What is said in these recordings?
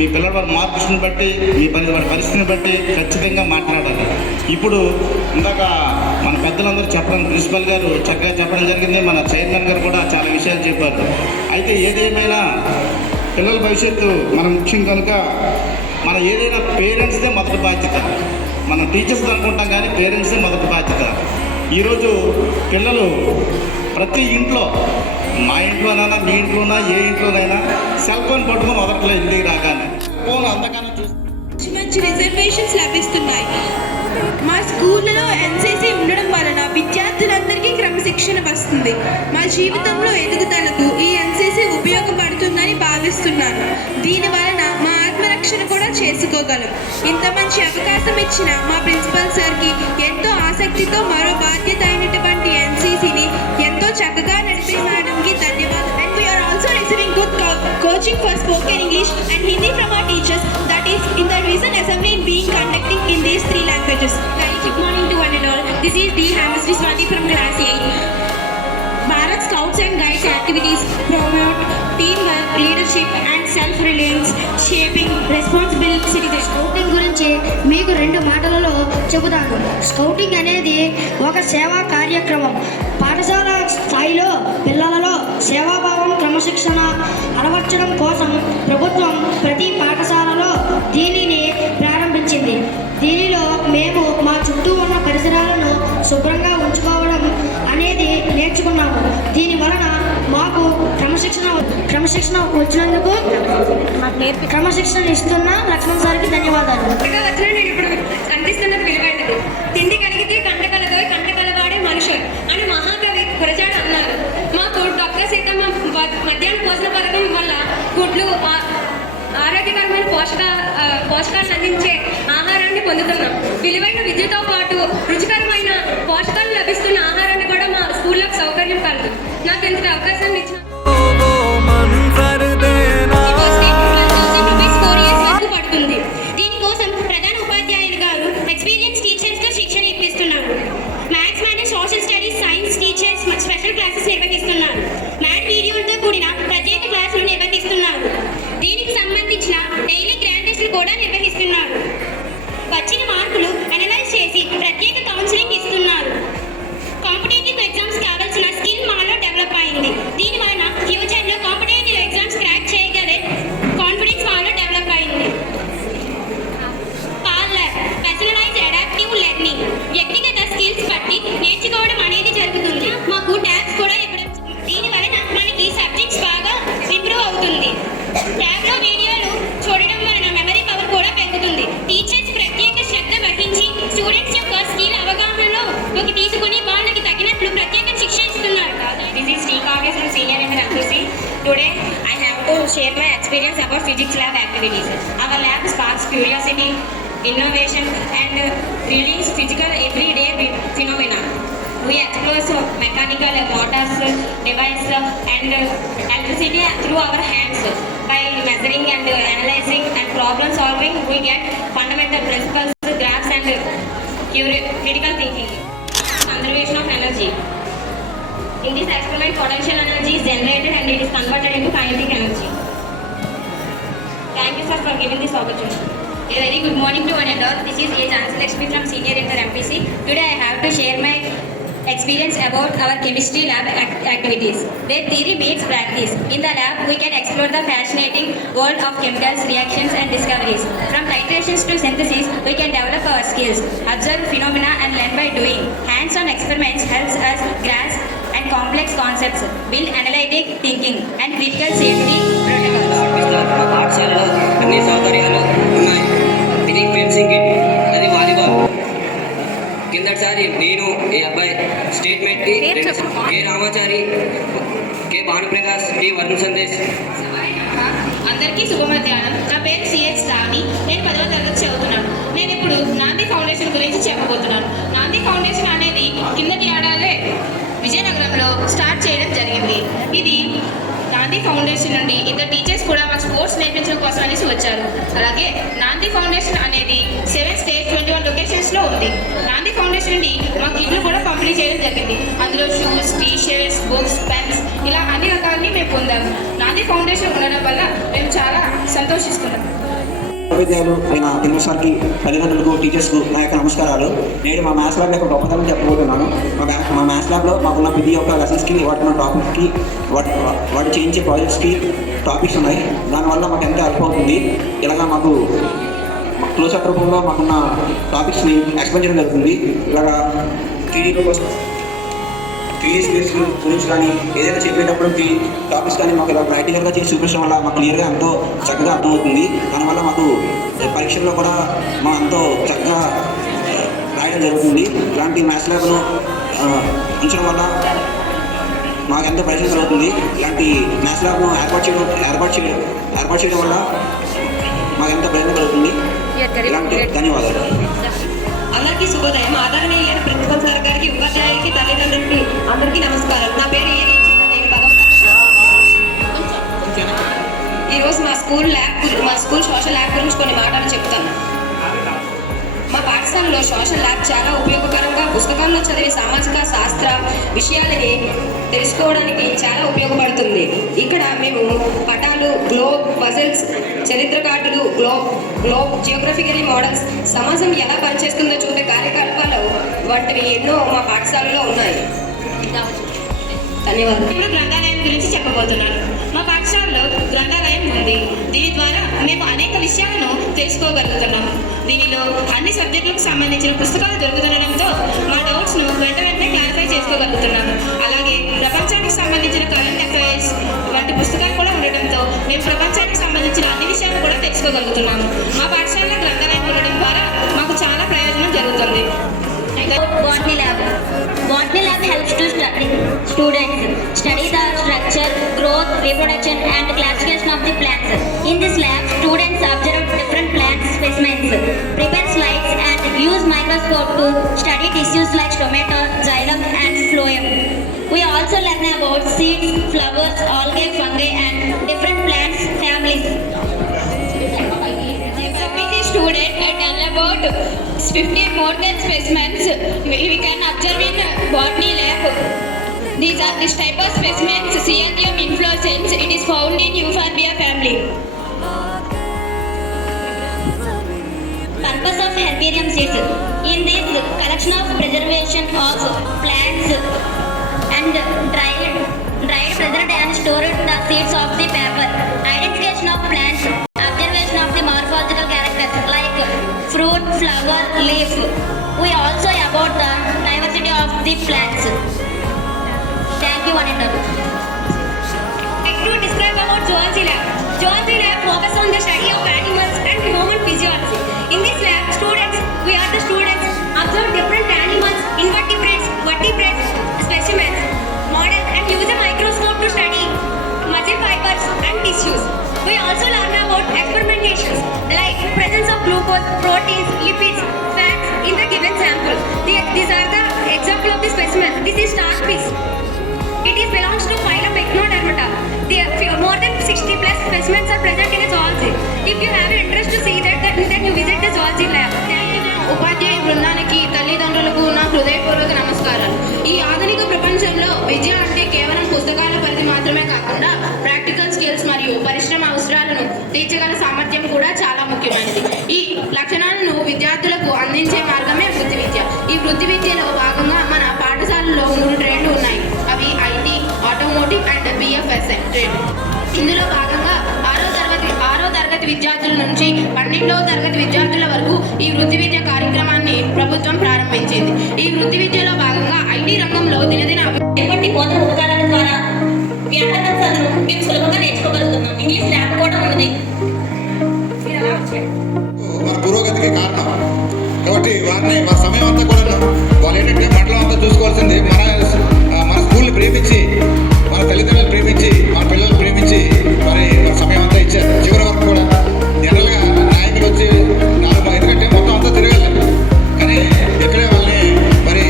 మీ పిల్లల వారి మార్క్స్ని బట్టి మీ వారి పరిస్థితిని బట్టి ఖచ్చితంగా మాట్లాడాలి. ఇప్పుడు ఇందాక మన పెద్దలందరూ చెప్పడం, ప్రిన్సిపల్ గారు చక్కగా చెప్పడం జరిగింది, మన చైర్మన్ గారు కూడా చాలా విషయాలు చెప్పారు. అయితే ఏదేమైనా పిల్లల భవిష్యత్తు మన ముఖ్యం కనుక మన ఏదైనా పేరెంట్స్దే మొదటి బాధ్యత. మనం టీచర్స్ అనుకుంటాం కానీ పేరెంట్సే మొదటి బాధ్యత. ఈరోజు పిల్లలు ప్రతి ఇంట్లో, మా ఇంట్లోనైనా మీ ఇంట్లోనా ఏ ఇంట్లోనైనా సెల్ ఫోన్ పట్టుకుని మొదట్లో ఇంటికి రాగానే ఫోన్ అంతకన్నా మంచి రిజర్వేషన్స్ లభిస్తున్నాయి. మా స్కూల్లో ఎన్సీసీ ఉండడం వలన విద్యార్థులందరికీ క్రమశిక్షణ వస్తుంది. మా జీవితంలో ఎదుగుదలకు ఈ ఎన్సీసీ ఉపయోగపడుతుందని భావిస్తున్నాను. దీని వలన మా ఆత్మరక్షణ కూడా చేసుకోగలం. ఇంత మంచి అవకాశం ఇచ్చిన మా ప్రిన్సిపల్ సార్కి ఎంతో ఆసక్తితో మరో బాధ్యత అయినటువంటి ఎన్సీసీని ఎంతో చక్కగా నడిపించడానికి ధన్యవాదాలు. And we are also receiving good coaching for spoken English and Hindi from our teachers, that is in the recent assembly being conducting in these 3 languages. Good morning to one and all. This is D. Hamastri Swati from class 8. Bharat Scouts and Guides activities promote teamwork, leadership and self-reliance, shaping responsible citizens. Scouting గురించి మీకు 2 మాటలలో చెబుతాను. Scouting అనేది ఒక సేవా కార్యక్రమం. పాఠశాల స్థాయిలో పిల్లలలో సేవాభావం, క్రమశిక్షణ అలవర్చడం కోసం ప్రభుత్వం ప్రతి పాఠశాలలో దీనిని ప్రారంభించింది. దీనిలో మేము మా చుట్టూ ఉన్న పరిసరాలను శుభ్రంగా ఉంచుకోవడం అనేది నేర్చుకున్నాము. దీని వలన మాకు క్రమశిక్షణ వచ్చినందుకు క్రమశిక్షణ ఇస్తున్న లక్ష్మణ్ సార్కి ధన్యవాదాలు. నేను ఇప్పుడు అందిస్తున్నది విలువైనది. తిండి కలిగితే కంట కలదో కంట కలవాడే మనుషులు అని మహాకవి గురజాడ అన్నారు. మాకు డాక్టర్ సీతమ్మ మధ్యాహ్న భోజన పథకం వల్ల గుడ్లు ఆరోగ్యకరమైన పోషకాలను అందించే ఆహారాన్ని పొందుతున్నాం. విలువైన విద్యతో పాటు రుచికరమైన పోషకాలు లభిస్తున్న ఆహారాన్ని కూడా మా స్కూల్లోకి సౌకర్యం కలదు. నాకు ఎంత అవకాశాన్ని ఇచ్చిన పడుతుంది. దీనికోసం ప్రధాన ఉపాధ్యాయులు గారు ఎక్స్పీరియన్స్ టీచర్స్ తో శిక్షణ ఇప్పిస్తున్నారు. మ్యాథ్స్ మరియు social studies, science teachers special classes నిర్వహిస్తున్నారు. మ్యాథ్ వీడియోలతో కూడిన ప్రత్యేక క్లాసులు నిర్వహిస్తున్నారు. దీనికి సంబంధించిన డైలీ గ్రాండ్ టెస్టులు కూడా నిర్వహిస్తున్నారు. వచ్చిన మార్కులు అనలైజ్ చేసి ప్రత్యేక కౌన్సిలింగ్ ఇస్తున్నారు. కాంపిటేటివ్ ఎగ్జామ్స్ కావాల్సిన స్కిల్ మాలో డెవలప్ అయింది. దీని వలన ఫ్యూచర్లో కాంపిటేటివ్ ఎగ్జామ్స్ క్రాక్ చేయగలే కాన్ఫిడెన్స్ మాలో డెవలప్ అయింది. పర్సనలైజ్డ్ అడాప్టివ్ లెర్నింగ్, వ్యక్తిగత స్కిల్స్ బట్టి నేర్చుకోవడం అనేది జరుగుతుంది. మాకు ట్యాబ్స్ కూడా ఇవ్వడం, దీని వలన మనకి సబ్జెక్ట్స్ బాగా ఇంప్రూవ్ అవుతుంది. ట్యాబ్లో వీడియోలు చూడడం వలన మెమరీ పవర్ కూడా పెరుగుతుంది. టీచర్స్ ప్రత్యేక శ్రద్ధ వహించి స్టూడెంట్స్ యొక్క స్కిల్ అవగాహనలోకి తీసుకుని వాళ్ళకి తగినట్లు ప్రత్యేక శిక్షణ ఇస్తున్నారు. This is Srikanth from Senior in the MPC. Today I have to share my experience about physics lab activities. Our lab sparks curiosity, innovation and readings physical everyday phenomena. We explore mechanical motors, devices and electricity through our hands. By measuring and analyzing and problem solving, we get fundamental principles, graphs and critical thinking. Conservation of energy. In this experiment, potential energy is generated and it is converted into kinetic energy. Thank you, sir, for giving this opportunity. A very good morning to one and all. This is A. Jansalakshmi from Senior Inter MPC. Today I have to share my experience about our chemistry lab activities, where theory meets practice. In the lab, we can explore the fascinating world of chemicals, reactions and discoveries. From titrations to synthesis, we can develop our skills, observe phenomena and learn by doing. Hands-on experiments helps us grasp and complex concepts, build analytic thinking and critical safety protocols. మా పాఠశాలలో అన్ని సౌకర్యాలు ఉన్నాయి. ఇది fencing kit, అది volleyball. కిందటిసారి నేను ఈ అబ్బాయి statement K Ramachari, K Bhanuprakash, T Varun Sandesh. అందరికీ శుభ మధ్యాహ్నం. నా పేరు సిఎస్ రాణి. నేను 10వ తరగతి చదువుతున్నాను. నేను ఇప్పుడు నాంది ఫౌండేషన్ గురించి చెప్పబోతున్నాను. నాంది ఫౌండేషన్ అనేది కిందటి ఏడాదే విజయనగరంలో స్టార్ట్ చేయడం జరిగింది. ఇది నాంది ఫౌండేషన్ నుండి ఇద్దరు టీచర్స్ కూడా మాకు స్పోర్ట్స్ నేర్పించడం కోసం అనేసి వచ్చారు. అలాగే నాంది ఫౌండేషన్ అనేది 7 స్టేట్స్ 21 లొకేషన్స్లో ఉంది. నాంది ఫౌండేషన్ నుండి మాకు కిట్లు కూడా పంపిణీ చేయడం జరిగింది. అందులో shoes, T shirts, books, pens ఇలా అన్ని రకాలని మేము పొందాము. నాంది అన్ని ఫౌండేషన్ ఉండడం వల్ల మేము చాలా సంతోషిస్తున్నాం. విద్యాలు అయిన తెలుగు సార్కి, తల్లిదండ్రులకు, టీచర్స్కు నా యొక్క నమస్కారాలు. నేను మా మ్యాథ్స్ ల్యాబ్ యొక్క గొప్పతనం చెప్పబోతున్నాను. మా మ్యాథ్స్ ల్యాబ్లో మాకున్న ప్రతి ఒక్క లెసన్స్కి, వాటికున్న టాపిక్స్కి, వాటి చేయించే ప్రాజెక్ట్స్కి టాపిక్స్ ఉన్నాయి. దానివల్ల మాకు ఎంతో హెల్ప్ అవుతుంది. ఇలాగా మాకు క్లోజ్అప్ రూపంలో మాకున్న టాపిక్స్ని ఎక్స్ప్లెయిన్ చేయడం జరుగుతుంది. ఇలాగా 3D స్కిల్స్ గురించి కానీ ఏదైనా చెప్పేటప్పుడు టాపిక్స్ కానీ మాకు ఇలా ప్రాక్టికల్గా చేసి చూపించడం వల్ల మాకు క్లియర్గా ఎంతో చక్కగా అర్థమవుతుంది. దానివల్ల మాకు పరీక్షల్లో కూడా మా ఎంతో చక్కగా రాయడం జరుగుతుంది. ఇలాంటి మ్యాథ్స్ ల్యాబ్ను ఉంచడం వల్ల మాకు ఎంతో ప్రయోజనం జరుగుతుంది. ఇలాంటి మ్యాథ్స్ ల్యాబ్ను ఏర్పాటు చేయడం వల్ల మాకు ఎంతో ప్రయోజనం జరుగుతుంది. ఇలాంటి ధన్యవాదాలు. అందరికీ శుభోదయం. ఆదరణీయ ప్రిన్సిపల్ సార్ గారికి, ఉపాధ్యాయులకి, తల్లిదండ్రులకి అందరికీ నమస్కారం. నా పేరు ఈరోజు మా స్కూల్ సోషల్ ల్యాబ్ గురించి కొన్ని మాటలు చెప్తాను. మా పాఠశాలలో సోషల్ ల్యాబ్ చాలా ఉపయోగకరంగా పుస్తకాల్లో చదివే సామాజిక శాస్త్ర విషయాలని తెలుసుకోవడానికి చాలా ఉపయోగపడుతుంది. ఇక్కడ మేము పటాలు, గ్లోబ్, పజిల్స్, చరిత్ర కార్డులు, గ్లోబ్ జియోగ్రఫికల్ మోడల్స్, సమాజం ఎలా పనిచేస్తుందో చూపే కార్యకలాపాలు వంటివి ఎన్నో మా పాఠశాలలో ఉన్నాయి. ధన్యవాదాలు. ఇప్పుడు గ్రంథాలయం గురించి చెప్పబోతున్నాను. మా పాఠశాలలో గ్రంథాలయం ఉంది. దీని ద్వారా మేము అనేక విషయాలను తెలుసుకోగలుగుతున్నాము. దీనిలో అన్ని సబ్జెక్టులకు సంబంధించిన పుస్తకాలు దొరుకుతుండడంతో మా డౌట్స్ను వెంటనే క్లారిఫై చేసుకోగలుగుతున్నాము. అలాగే ప్రపంచానికి సంబంధించిన కరెంట్ అఫైర్స్ వంటి పుస్తకాలు కూడా ఉండటంతో మేము ప్రపంచానికి సంబంధించిన అన్ని విషయాలు కూడా తెలుసుకోగలుగుతున్నాము. మా పాఠశాలలో గ్రంథాలయం ఉండడం ద్వారా మాకు చాలా ప్రయోజనం జరుగుతుంది. Botany lab helps to students study the structure, growth, reproduction and classification of the plants. In this lab, students observe different plant specimens, prepare slides and use microscope to study tissues like stomata, xylem and phloem. We also learn about seeds, flowers, algae, fungi and different plants families. Student tell about 50 more than specimens we can observe in botany lab. These are this type of specimens: Cerium inflorescens. It is found in Euphorbia family. Purpose of herbariums is in this collection of preservation of plants and dried, preserved and stored the seeds of the paper, identification of plants, observation of the morphological characters like fruit, flower, leaf. We also about the diversity of the plants. Thank you, one and all. Like to describe about zoology lab. Zoology lab focus on the study of animals and human physiology. In this lab, we are the students, observe different animals, invertebrates, vertebrates, specimens, models and use a microscope to study muscle fibers and tissues. We also learn about experimentations like presence of glucose, proteins, lipids, fats in the given sample. These are the example of the specimen. This is starfish. It is belongs to phylum Echinodermata. More than 60 plus specimens are present in a zoology. If you have interest to see that, then you visit the zoology lab. Thank you. ఉపాధ్యాయ బృందానికి, తల్లిదండ్రులకు నా హృదయపూర్వక నమస్కారాలు. ఈ ఆధునిక ప్రపంచంలో విద్య అంటే కేవలం పుస్తకాల పరిధి మాత్రమే కాకుండా ప్రాక్టికల్ స్కిల్స్ మరియు పరిశ్రమ అవసరాలను తీర్చగల సామర్థ్యం కూడా చాలా ముఖ్యమైనది. ఈ లక్షణాలను విద్యార్థులకు అందించే మార్గమే వృత్తి విద్య. ఈ వృత్తి విద్యలో భాగంగా మన పాఠశాలలో 3 ట్రేడ్లు ఉన్నాయి. అవి IT, automotive and BFSI trade. ఇందులో భాగంగా 6వ తరగతి విద్యార్థుల నుంచి 12వ తరగతి విద్యార్థుల వరకు ఈ వృత్తి విద్య కార్యక్రమాన్ని ప్రభుత్వం ప్రారంభించింది. ఈ వృత్తి విద్యలో భాగంగా ఐటీ రంగంలో దినదిన ఎటువంటి కోత ఉపకరణల ద్వారా వ్యాకరణ మేము సులభంగా నేర్చుకోగలుగుతున్నాం. ఇంగ్లీష్ ల్యాబ్ కూడా ఉన్నది. మన పురోగతికి కారణం కాబట్టి వారి సమయం అంతా కూడా వాళ్ళు ఏంటంటే మండలం అంతా చూసుకోవాల్సింది మన స్కూల్ని ప్రేమించి, మన తల్లిదండ్రులు ప్రేమించి, మన పిల్లలు ప్రేమించి మరి సమయం అంతా ఇచ్చారు. చివరి వరకు కూడా జనరల్గా నాయకులు వచ్చి ఎందుకంటే మొత్తం అంతా తిరగాలి, కానీ ఎక్కడే వాళ్ళని మరి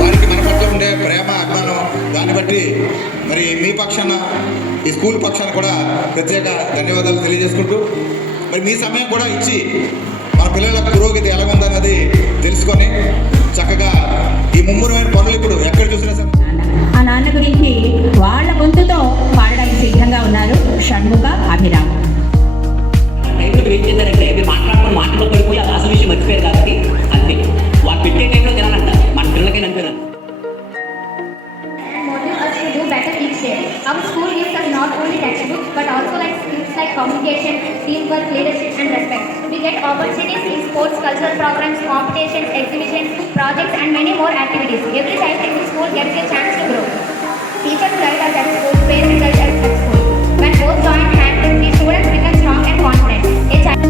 వారికి మన పట్ల ఉండే ప్రేమ, అభిమానం, దాన్ని బట్టి మరి మీ పక్షాన, ఈ స్కూల్ పక్షాన కూడా ప్రత్యేక ధన్యవాదాలు తెలియజేసుకుంటూ మరి మీ సమయం కూడా ఇచ్చి మన పిల్లల పురోగతి ఎలా ఉందన్నది తెలుసుకొని చక్కగా ఈ ముమ్మరమైన పనులు ఇప్పుడు ఎక్కడ చూసినా సరే ఆ నాన్న గురించి వాళ్ళ గొంతుతో పాడడానికి సిద్ధంగా ఉన్నారు షణ్ముఖ అభిరామ్. టైంలో మీరు ఏం చేశారంటే మీరు మాట్లాడుకుని మాటలో పడిపోయి అసలు విషయం మర్చిపోయారు కాబట్టి అంతే వాళ్ళు పెట్టే టైంలో తినాలంట మన పిల్లలకైనా అనిపించాలి. Motive us to do better each day. Our school gives us not only textbooks but also like skills like communication, teamwork, leadership and respect. We get opportunities in sports, cultural programs, competitions, exhibitions, projects and many more activities. Every child in the school gets a chance to grow. Teachers guide us at school, parents guide us at school. When both join hands, the students become strong and confident. A child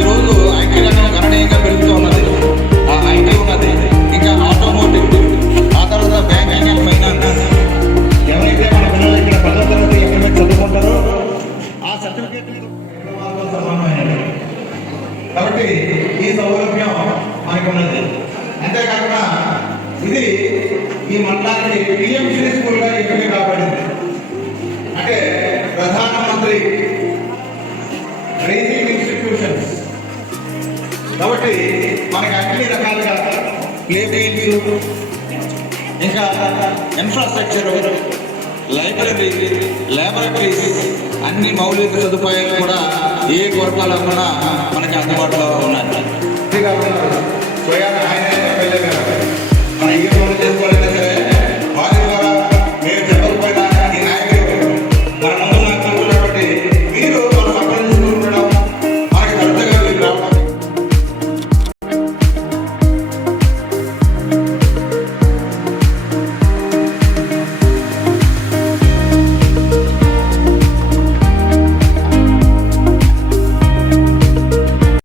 ఈరోజు IT రంగం గణనీయంగా పెరుగుతూ ఉన్నది. ఆ IT ఉన్నది, ఇంకా automotive, ఆ తర్వాత బ్యాంకింగ్ అండ్ ఫైనాన్స్. ఎవరైతే మన పిల్లలు ఇక్కడ 10వ తరగతి ఎక్కడ చదువుకుంటారో ఆ సర్టిఫికేట్ సమానమైనది. కాబట్టి ఈ సౌలభ్యం మనకున్నది. అంతేకాకుండా ఇది ఈ మండలానికి పిఎంసీ స్కూల్గా ఎంపిక కాబడింది. అంటే ప్రధానమంత్రి ట్రైనింగ్ ఇన్స్టిట్యూషన్స్. కాబట్టి మనకి అన్ని రకాలుగా ప్లే ఫీల్డ్స్, ఇంకా ఇన్ఫ్రాస్ట్రక్చర్, లైబ్రరీ, ల్యాబొరేటరీస్, అన్ని మౌలిక సదుపాయాలు కూడా ఏ గోపాలన్నా మనకి అందుబాటులో ఉన్నాయి.